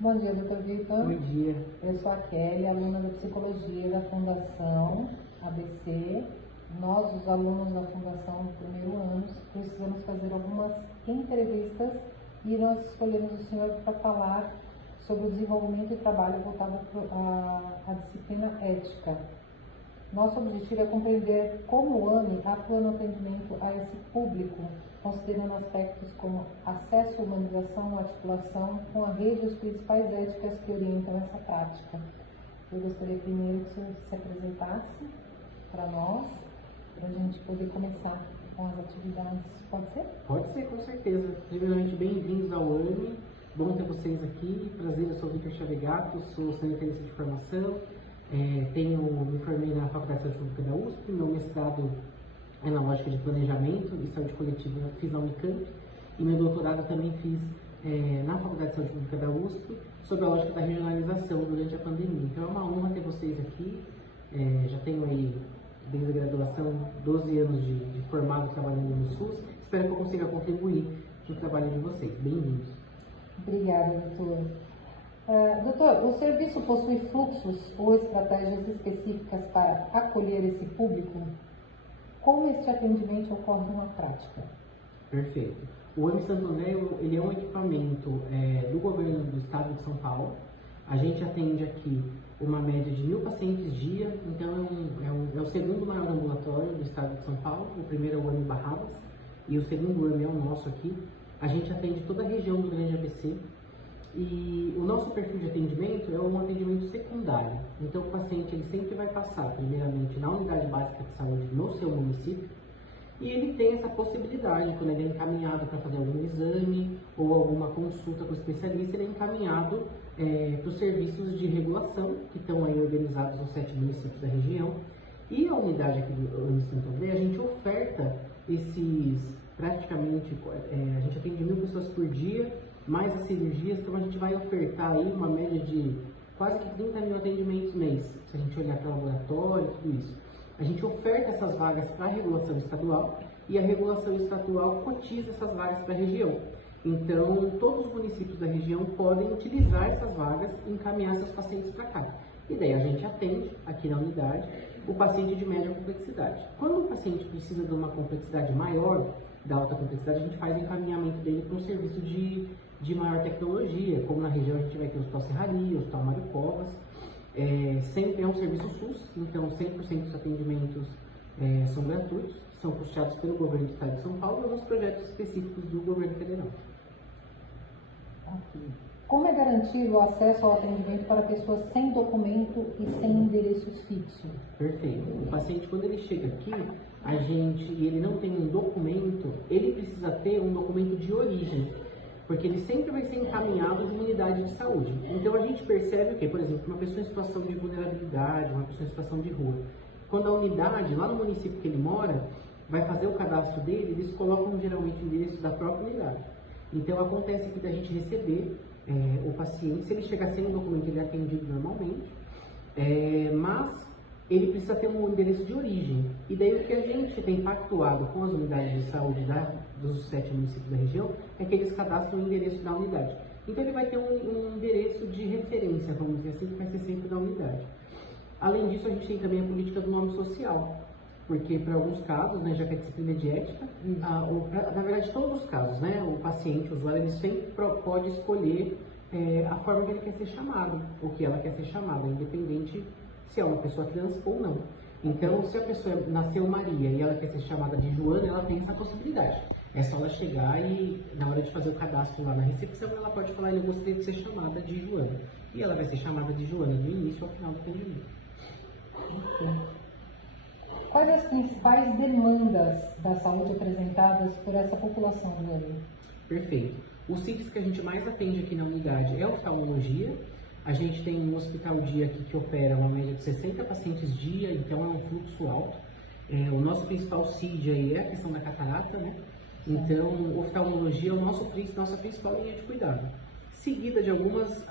Bom dia, doutor Vitor. Bom dia. Eu sou a Kelly, aluna de Psicologia da Fundação ABC. Nós, os alunos da Fundação do primeiro ano, precisamos fazer algumas entrevistas e nós escolhemos o senhor para falar sobre o desenvolvimento e trabalho voltado à disciplina ética. Nosso objetivo é compreender como o AME atua no atendimento a esse público, considerando aspectos como acesso, humanização, articulação com a rede dos principais éticas que orientam essa prática. Eu gostaria primeiro que o senhor se apresentasse para nós, para a gente poder começar com as atividades. Pode ser? Pode ser, com certeza. Primeiramente, bem-vindos ao AME. Bom ter vocês aqui. Prazer, eu sou o Vitor Chavegato, sou sanitarista de formação. Me formei na Faculdade de Saúde Pública da USP, meu mestrado é na lógica de planejamento e saúde coletiva, fiz na Unicamp, e meu doutorado também fiz na Faculdade de Saúde Pública da USP, sobre a lógica da regionalização durante a pandemia. Então é uma honra ter vocês aqui, já tenho aí, desde a graduação, 12 anos de formado trabalhando no SUS, espero que eu consiga contribuir para o trabalho de vocês. Bem-vindos. Obrigada, doutor. Doutor, o serviço possui fluxos ou estratégias específicas para acolher esse público? Como este atendimento ocorre na prática? Perfeito. O AME Santo André, ele é um equipamento do governo do estado de São Paulo. A gente atende aqui uma média de 1.000 pacientes dia, então é o segundo maior ambulatório do estado de São Paulo. O primeiro é o AME Barrabas e o segundo AME é o nosso aqui. A gente atende toda a região do Grande ABC. E o nosso perfil de atendimento é um atendimento secundário. Então, o paciente ele sempre vai passar, primeiramente, na unidade básica de saúde no seu município, e ele tem essa possibilidade, quando ele é encaminhado para fazer algum exame ou alguma consulta com o especialista, ele é encaminhado para os serviços de regulação, que estão aí organizados nos 7 municípios da região. E a unidade aqui do AME Santo André, a gente oferta esses, praticamente, a gente atende 1.000 pessoas por dia, mais as cirurgias, então a gente vai ofertar aí uma média de quase que 30 mil atendimentos mês, se a gente olhar para o laboratório e tudo isso. A gente oferta essas vagas para a regulação estadual e a regulação estadual cotiza essas vagas para a região. Então, todos os municípios da região podem utilizar essas vagas e encaminhar seus pacientes para cá. E daí a gente atende aqui na unidade o paciente de média complexidade. Quando o paciente precisa de uma complexidade maior, da alta complexidade, a gente faz o encaminhamento dele para um serviço de maior tecnologia, como na região a gente vai ter o Hospital Serraria, o Hospital Mário Covas. Sempre é um serviço SUS, então 100% dos atendimentos são gratuitos, são custeados pelo governo do estado de São Paulo e alguns projetos específicos do governo federal. Okay. Como é garantido o acesso ao atendimento para pessoas sem documento e sem endereços fixos? Perfeito. O paciente, quando ele chega aqui, e ele não tem um documento, ele precisa ter um documento de origem, porque ele sempre vai ser encaminhado de uma unidade de saúde. Então a gente percebe que, por exemplo, uma pessoa em situação de vulnerabilidade, uma pessoa em situação de rua, quando a unidade, lá no município que ele mora, vai fazer o cadastro dele, eles colocam geralmente o endereço da própria unidade. Então acontece aqui da gente receber o paciente, se ele chegar sem um documento, ele é atendido normalmente, mas ele precisa ter um endereço de origem. E daí o que a gente tem pactuado com as unidades de saúde dos 7 municípios da região é que eles cadastram o endereço da unidade. Então ele vai ter um endereço de referência, vamos dizer assim, que vai ser sempre da unidade. Além disso, a gente tem também a política do nome social, porque para alguns casos, né, já que é disciplina de ética, na verdade todos os casos, né, o paciente, o usuário, ele sempre pode escolher a forma que ele quer ser chamado, ou que ela quer ser chamada, independente se é uma pessoa trans ou não. Então, se a pessoa nasceu Maria e ela quer ser chamada de Joana, ela tem essa possibilidade. É só ela chegar e, na hora de fazer o cadastro lá na recepção, ela pode falar: eu gostaria de ser chamada de Joana. E ela vai ser chamada de Joana do início ao final do atendimento. Quais as principais demandas da saúde apresentadas por essa população do AME? Perfeito. Os CITs que a gente mais atende aqui na unidade é oftalmologia. A gente tem um hospital dia aqui que opera uma média de 60 pacientes dia, então é um fluxo alto. O nosso principal CID aí é a questão da catarata, né? Então, oftalmologia é nossa principal linha de cuidado, seguida de algumas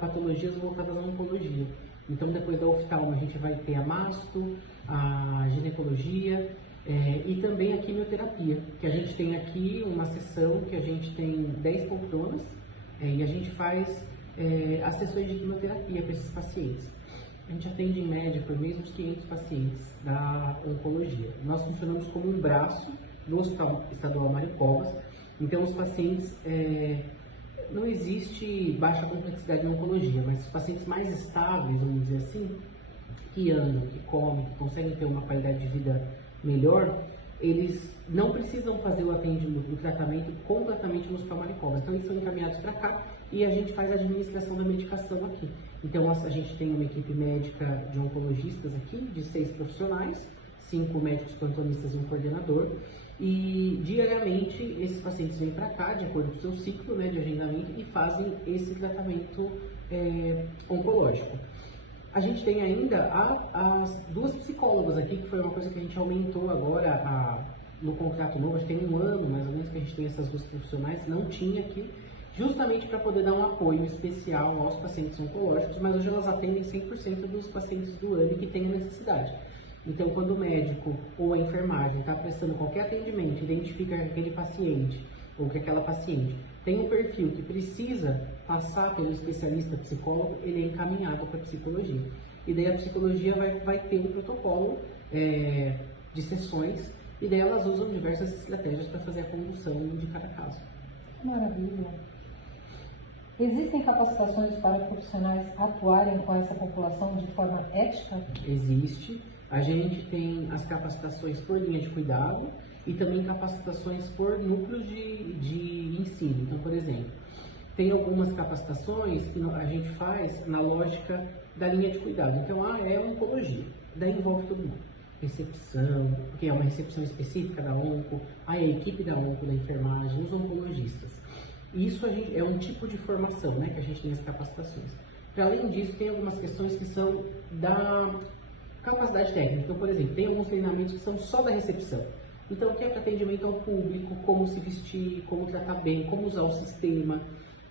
patologias voltadas à oncologia. Então, depois da oftalmo, a gente vai ter a masto, a ginecologia e também a quimioterapia, que a gente tem aqui uma sessão que a gente tem 10 poltronas, e a gente faz as sessões de quimioterapia para esses pacientes. A gente atende em média por mês uns 500 pacientes da oncologia. Nós funcionamos como um braço do Hospital Estadual Mário Covas, então os pacientes, não existe baixa complexidade na oncologia, mas os pacientes mais estáveis, vamos dizer assim, que andam, que comem, que conseguem ter uma qualidade de vida melhor, eles não precisam fazer o atendimento, o tratamento completamente no Hospital Mário Covas. Então eles são encaminhados para cá e a gente faz a administração da medicação aqui. Então a gente tem uma equipe médica de oncologistas aqui, de 6 profissionais, 5 médicos plantonistas e um coordenador. E diariamente esses pacientes vêm para cá, de acordo com o seu ciclo, né, de agendamento, e fazem esse tratamento oncológico. A gente tem ainda as 2 psicólogas aqui, que foi uma coisa que a gente aumentou agora no contrato novo, acho que tem um ano mais ou menos que a gente tem essas 2 profissionais, não tinha aqui, justamente para poder dar um apoio especial aos pacientes oncológicos, mas hoje elas atendem 100% dos pacientes do AME que têm a necessidade. Então, quando o médico ou a enfermagem está prestando qualquer atendimento, identifica que aquele paciente ou que aquela paciente tem um perfil que precisa passar pelo especialista psicólogo, ele é encaminhado para a psicologia. E daí a psicologia vai ter um protocolo de sessões, e daí elas usam diversas estratégias para fazer a condução de cada caso. Maravilha! Existem capacitações para profissionais atuarem com essa população de forma ética? Existe. A gente tem as capacitações por linha de cuidado e também capacitações por núcleos de ensino. Então, por exemplo, tem algumas capacitações que a gente faz na lógica da linha de cuidado. Então, é oncologia, daí envolve todo mundo. Recepção, porque é uma recepção específica da onco, a equipe da onco, da enfermagem, os oncologistas. Isso é um tipo de formação, né, que a gente tem as capacitações. Para além disso, tem algumas questões que são da capacidade técnica. Então, por exemplo, tem alguns treinamentos que são só da recepção. Então, que é para atendimento ao público, como se vestir, como tratar bem, como usar o sistema.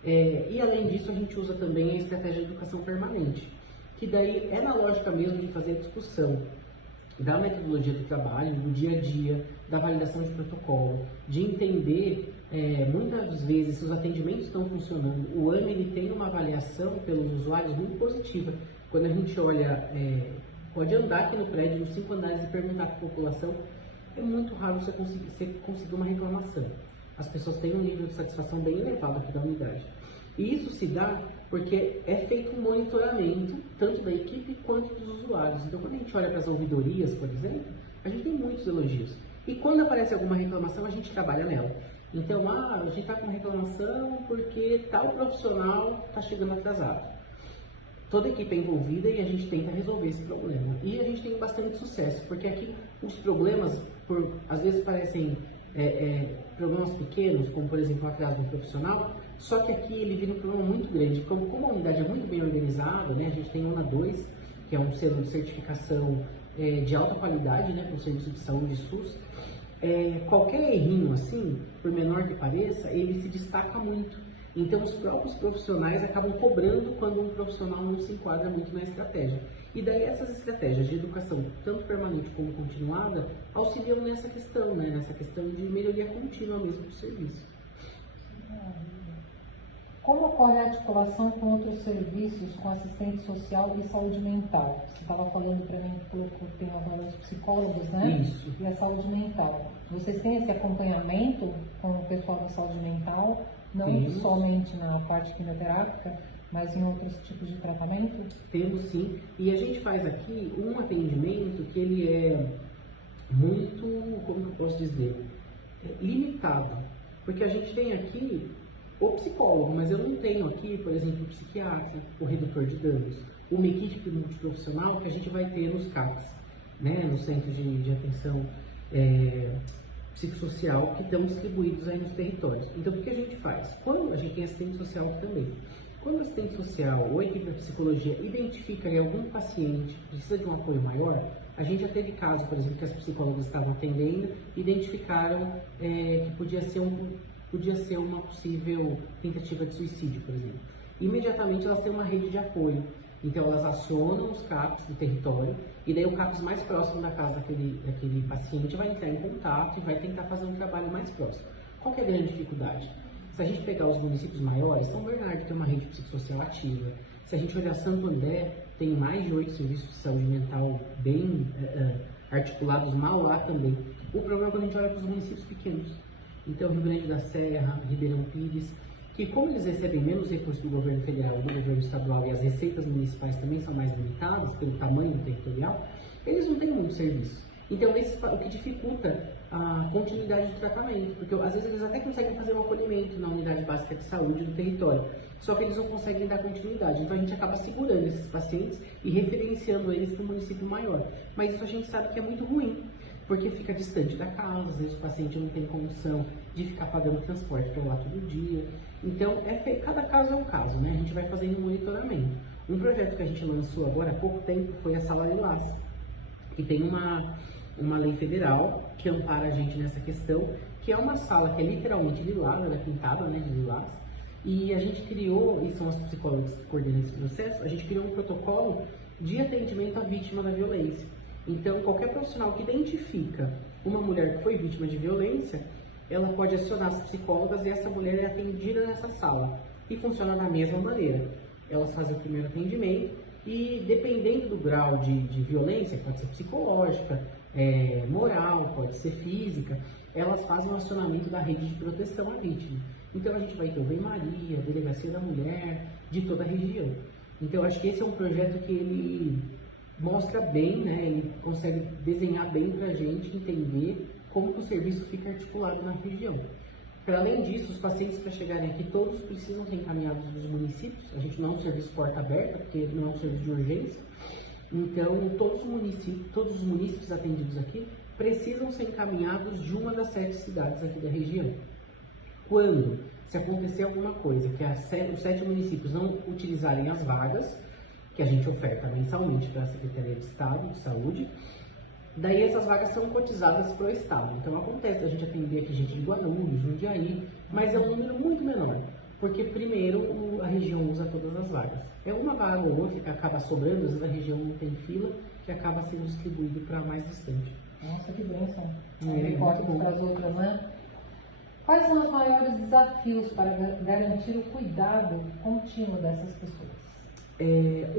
E além disso, a gente usa também a estratégia de educação permanente, que daí é na lógica mesmo de fazer a discussão da metodologia do trabalho, do dia a dia, da validação de protocolo, de entender muitas vezes se os atendimentos estão funcionando. O AME ele tem uma avaliação pelos usuários muito positiva. Quando a gente olha, pode andar aqui no prédio, nos 5 andares e perguntar para a população, é muito raro você conseguir uma reclamação. As pessoas têm um nível de satisfação bem elevado aqui da unidade. E isso se dá porque é feito um monitoramento, tanto da equipe quanto dos usuários. Então, quando a gente olha para as ouvidorias, por exemplo, a gente tem muitos elogios. E quando aparece alguma reclamação, a gente trabalha nela. Então, a gente está com reclamação porque tal profissional está chegando atrasado. Toda a equipe é envolvida e a gente tenta resolver esse problema. E a gente tem bastante sucesso, porque aqui os problemas, às vezes parecem problemas pequenos, como por exemplo o atraso do profissional, só que aqui ele vira um problema muito grande. Como a unidade é muito bem organizada, né, a gente tem ONA 2, que é um selo de certificação de alta qualidade, né, para o serviço de saúde SUS. Qualquer errinho assim, por menor que pareça, ele se destaca muito. Então, os próprios profissionais acabam cobrando quando um profissional não se enquadra muito na estratégia. E daí essas estratégias de educação, tanto permanente como continuada, auxiliam nessa questão, né? Nessa questão de melhoria contínua mesmo do serviço. Como ocorre a articulação com outros serviços, com assistente social e saúde mental? Você estava falando para mim que tem agora os psicólogos, né? Isso. E a saúde mental. Vocês têm esse acompanhamento com o pessoal da saúde mental? Não somente na parte quimioterápica, mas em outros tipos de tratamento? Temos sim, e a gente faz aqui um atendimento que ele é muito, como eu posso dizer, limitado, porque a gente tem aqui o psicólogo, mas eu não tenho aqui, por exemplo, o psiquiatra, o redutor de danos, uma equipe multiprofissional que a gente vai ter nos CAPs, né, nos centros de atenção psicossocial, que estão distribuídos aí nos territórios. Então, o que a gente faz? Quando a gente tem assistente social aqui também, quando o assistente social ou a equipe de psicologia identifica que algum paciente precisa de um apoio maior, a gente já teve casos, por exemplo, que as psicólogas estavam atendendo, identificaram que podia ser uma possível tentativa de suicídio, por exemplo. Imediatamente elas têm uma rede de apoio. Então elas acionam os CAPs do território e daí o CAPs mais próximo da casa daquele paciente vai entrar em contato e vai tentar fazer um trabalho mais próximo. Qual que é a grande dificuldade? Se a gente pegar os municípios maiores, São Bernardo tem uma rede psicossocial ativa. Se a gente olhar Santo André, tem mais de 8 serviços de saúde mental bem articulados, Mauá também. O problema é quando a gente olha para os municípios pequenos. Então, Rio Grande da Serra, Ribeirão Pires, que como eles recebem menos recursos do governo federal, do governo estadual e as receitas municipais também são mais limitadas pelo tamanho territorial, eles não têm muito serviço. Então, o que dificulta a continuidade do tratamento, porque às vezes eles até conseguem fazer um acolhimento na unidade básica de saúde do território, só que eles não conseguem dar continuidade. Então, a gente acaba segurando esses pacientes e referenciando eles para um município maior. Mas isso a gente sabe que é muito ruim, porque fica distante da casa, às vezes o paciente não tem condição de ficar pagando transporte para lá todo dia. Então, cada caso é um caso, né? A gente vai fazendo um monitoramento. Um projeto que a gente lançou agora há pouco tempo foi a Sala Lilás, que tem uma lei federal que ampara a gente nessa questão, que é uma sala que é literalmente lilás, ela é pintada, né, de lilás, e a gente criou, e são as psicólogas que coordenam esse processo, a gente criou um protocolo de atendimento à vítima da violência. Então, qualquer profissional que identifica uma mulher que foi vítima de violência, ela pode acionar as psicólogas e essa mulher é atendida nessa sala. E funciona da mesma maneira. Elas fazem o primeiro atendimento e, dependendo do grau de violência, pode ser psicológica, moral, pode ser física, elas fazem o acionamento da rede de proteção à vítima. Então, a gente vai ter o Bem Maria, a Delegacia da Mulher, de toda a região. Então, acho que esse é um projeto que ele mostra bem, né, ele consegue desenhar bem para a gente entender como que o serviço fica articulado na região. Para além disso, os pacientes para chegarem aqui, todos precisam ser encaminhados dos municípios. A gente não é um serviço porta aberta, porque não é um serviço de urgência. Então, todos os municípios atendidos aqui precisam ser encaminhados de uma das 7 cidades aqui da região. Quando, se acontecer alguma coisa, que os 7 municípios não utilizarem as vagas, que a gente oferta mensalmente para a Secretaria de Estado de Saúde, daí essas vagas são cotizadas para o Estado. Então acontece a gente atender aqui gente de Guarulhos, Jundiaí, mas é um número muito menor, porque primeiro a região usa todas as vagas. É uma vaga ou outra que acaba sobrando, às vezes a região não tem fila, que acaba sendo distribuído para mais distante. Nossa, que bênção. Muito para as outras, né? Quais são os maiores desafios para garantir o cuidado contínuo dessas pessoas?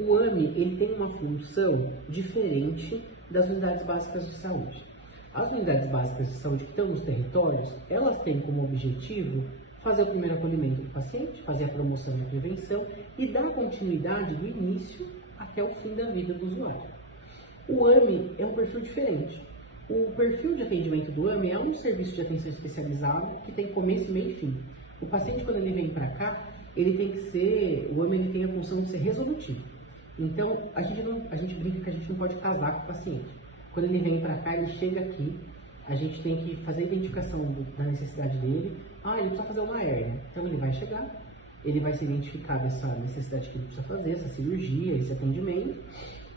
O AME ele tem uma função diferente das unidades básicas de saúde. As unidades básicas de saúde que estão nos territórios, elas têm como objetivo fazer o primeiro acolhimento do paciente, fazer a promoção e a prevenção e dar continuidade do início até o fim da vida do usuário. O AME é um perfil diferente. O perfil de atendimento do AME é um serviço de atenção especializado que tem começo, meio e fim. O paciente, quando ele vem para cá, o AME ele tem a função de ser resolutivo. Então, a gente brinca que a gente não pode casar com o paciente. Quando ele vem para cá, ele chega aqui, a gente tem que fazer a identificação da necessidade dele. Ele precisa fazer uma hérnia. Então, ele vai chegar, ele vai ser identificado essa necessidade que ele precisa fazer, essa cirurgia, esse atendimento.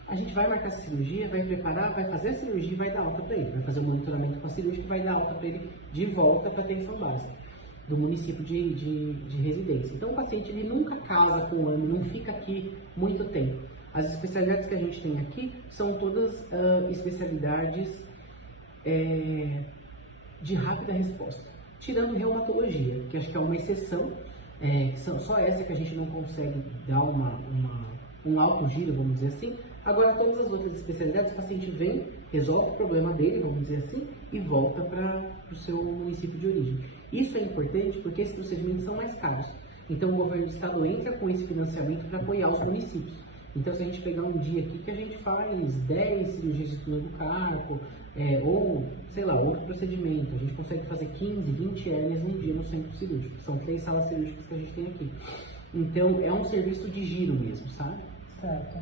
A gente vai marcar essa cirurgia, vai preparar, vai fazer a cirurgia e vai dar alta para ele. Vai fazer o monitoramento com a cirúrgica e vai dar alta para ele de volta para a atenção básica do município de residência. Então, o paciente ele nunca casa com o AME, não fica aqui muito tempo. As especialidades que a gente tem aqui são todas especialidades de rápida resposta, tirando reumatologia, que acho que é uma exceção, só essa que a gente não consegue dar um alto giro, vamos dizer assim. Agora, todas as outras especialidades, o paciente vem, resolve o problema dele, vamos dizer assim, e volta para o seu município de origem. Isso é importante porque esses procedimentos são mais caros. Então, o governo do estado entra com esse financiamento para apoiar os municípios. Então, se a gente pegar um dia aqui que a gente faz 10 cirurgias de túnel do carpo, ou, sei lá, outro procedimento, a gente consegue fazer 15, 20 hérnias num dia no centro cirúrgico. São 3 salas cirúrgicas que a gente tem aqui. Então, é um serviço de giro mesmo, sabe? Certo.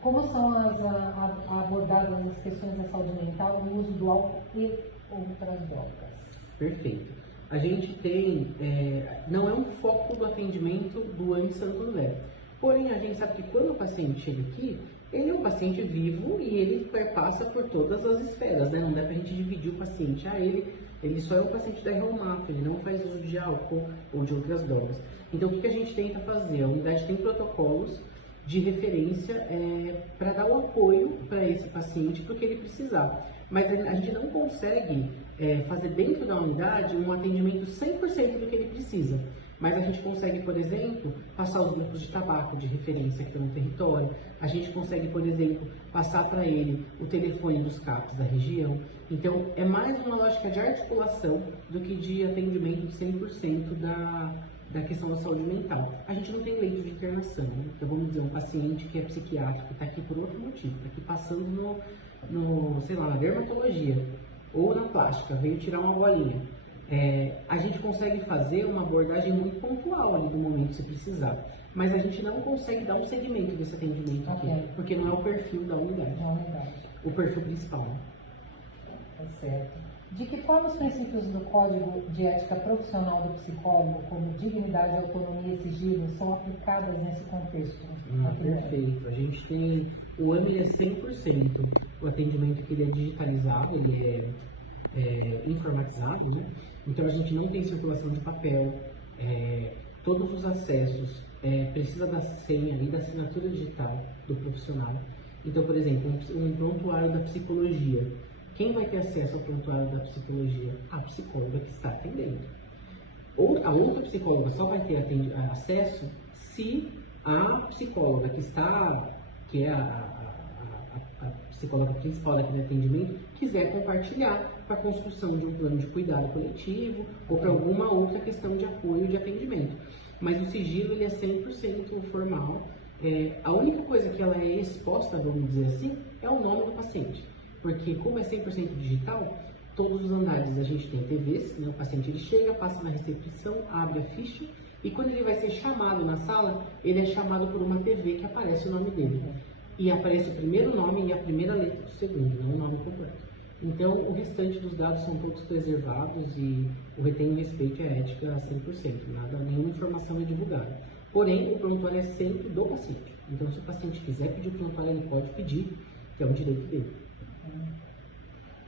Como são abordadas as questões da saúde mental, o uso do álcool e outras drogas? Perfeito. A gente tem, não é um foco do atendimento do AME Santo André. Porém, a gente sabe que quando o paciente chega aqui, ele é um paciente vivo e ele passa por todas as esferas, né? Não dá pra gente dividir o paciente. Ele só é um paciente da reumato, ele não faz uso de álcool ou de outras drogas. Então, o que a gente tenta fazer? A unidade tem protocolos de referência para dar o apoio para esse paciente, para o que ele precisar. mas a gente não consegue fazer dentro da unidade um atendimento 100% do que ele precisa. Mas a gente consegue, por exemplo, passar os grupos de tabaco de referência que tem no território. A gente consegue, por exemplo, passar para ele o telefone dos CAPs da região. Então, é mais uma lógica de articulação do que de atendimento de 100% da questão da saúde mental. A gente não tem leito de internação. Então, vamos dizer, um paciente que é psiquiátrico está aqui por outro motivo, está aqui passando sei lá, na dermatologia ou na plástica, veio tirar uma bolinha. A gente consegue fazer uma abordagem muito pontual ali no momento se precisar, mas a gente não consegue dar um segmento desse atendimento aqui, porque não é o perfil da unidade, o perfil principal. Né? Tá certo. De que forma os princípios do Código de Ética Profissional do Psicólogo, como dignidade, autonomia e sigilo, são aplicadas nesse contexto? Perfeito. A gente tem, o AME é 100%, o atendimento que ele é digitalizado, ele é informatizado, né? Então a gente não tem circulação de papel, todos os acessos precisa da senha e da assinatura digital do profissional. Então, por exemplo, um prontuário da psicologia. Quem vai ter acesso ao prontuário da psicologia? A psicóloga que está atendendo. Ou a outra psicóloga só vai ter acesso se a psicóloga que é a psicóloga principal daquele atendimento, quiser compartilhar para a construção de um plano de cuidado coletivo ou para alguma outra questão de apoio de atendimento. Mas o sigilo ele é 100% formal. A única coisa que ela é exposta, vamos dizer assim, é o nome do paciente. Porque como é 100% digital, todos os andares a gente tem TVs, né? O paciente ele chega, passa na recepção, abre a ficha e quando ele vai ser chamado na sala, ele é chamado por uma TV que aparece o nome dele. E aparece o primeiro nome e a primeira letra do segundo, não o nome completo. Então, o restante dos dados são todos preservados e o retém respeito à ética a 100%. Nenhuma informação é divulgada. Porém, o prontuário é sempre do paciente. Então, se o paciente quiser pedir o prontuário, ele pode pedir, que é um direito dele.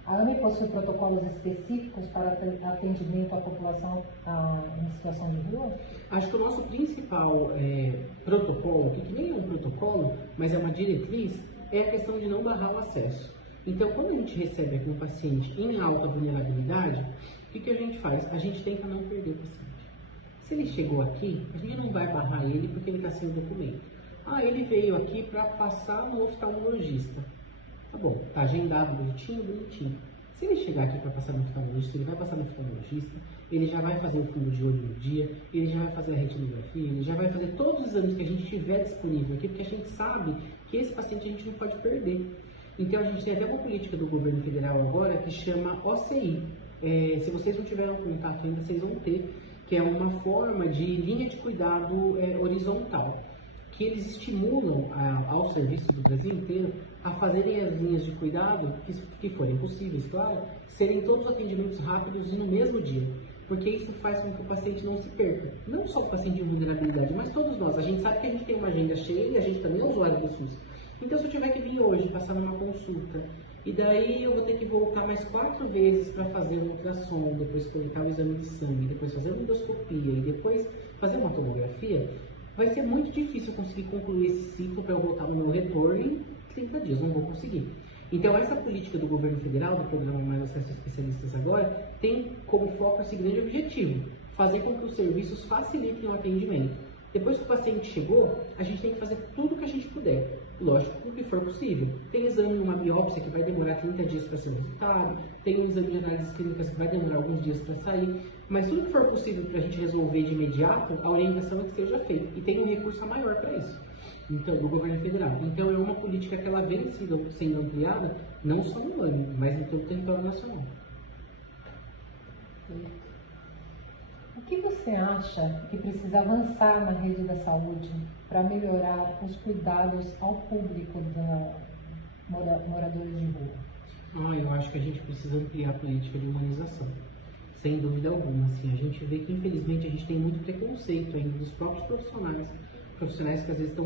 A AME possui protocolos específicos para atendimento à população em situação de rua? Acho que o nosso principal protocolo, que nem é um protocolo, mas é uma diretriz, é a questão de não barrar o acesso. Então, quando a gente recebe aqui um paciente em alta vulnerabilidade, o que a gente faz? A gente tenta não perder o paciente. Se ele chegou aqui, a gente não vai barrar ele porque ele está sem o documento. Ele veio aqui para passar no oftalmologista. Tá bom, tá agendado, bonitinho. Se ele chegar aqui para passar no oftalmologista, ele vai passar no oftalmologista, ele já vai fazer o fundo de olho no dia, ele já vai fazer a retinografia, ele já vai fazer todos os exames que a gente tiver disponível aqui, porque a gente sabe que esse paciente a gente não pode perder. Então a gente tem até uma política do governo federal agora que chama OCI. Se vocês não tiveram contato ainda, vocês vão ter, que é uma forma de linha de cuidado horizontal, que eles estimulam ao serviço do Brasil inteiro a fazerem as linhas de cuidado, que forem possíveis, claro, serem todos atendimentos rápidos e no mesmo dia, porque isso faz com que o paciente não se perca. Não só o paciente de vulnerabilidade, mas todos nós. A gente sabe que a gente tem uma agenda cheia e a gente também é usuário do SUS. Então, se eu tiver que vir hoje, passar numa consulta, e daí eu vou ter que voltar mais 4 vezes para fazer um ultrassom, depois coletar o exame de sangue, depois fazer uma endoscopia e depois fazer uma tomografia, vai ser muito difícil eu conseguir concluir esse ciclo para eu voltar no meu retorno em 30 dias, não vou conseguir. Então, essa política do governo federal, do programa Mais Acesso a Especialistas agora, tem como foco esse grande objetivo, fazer com que os serviços facilitem o atendimento. Depois que o paciente chegou, a gente tem que fazer tudo o que a gente puder, lógico, o que for possível. Tem exame numa biópsia que vai demorar 30 dias para ser o resultado, tem um exame de análises clínicas que vai demorar alguns dias para sair, mas tudo que for possível para a gente resolver de imediato, a orientação é que seja feito. E tem um recurso maior para isso, então, do governo federal. Então, é uma política que ela vem sendo ampliada, não só no AME, mas em todo o território nacional. O que você acha que precisa avançar na rede da saúde para melhorar os cuidados ao público da moradores de rua? Eu acho que a gente precisa ampliar a política de humanização, sem dúvida alguma. Assim, a gente vê que, infelizmente, a gente tem muito preconceito ainda dos próprios profissionais que às vezes estão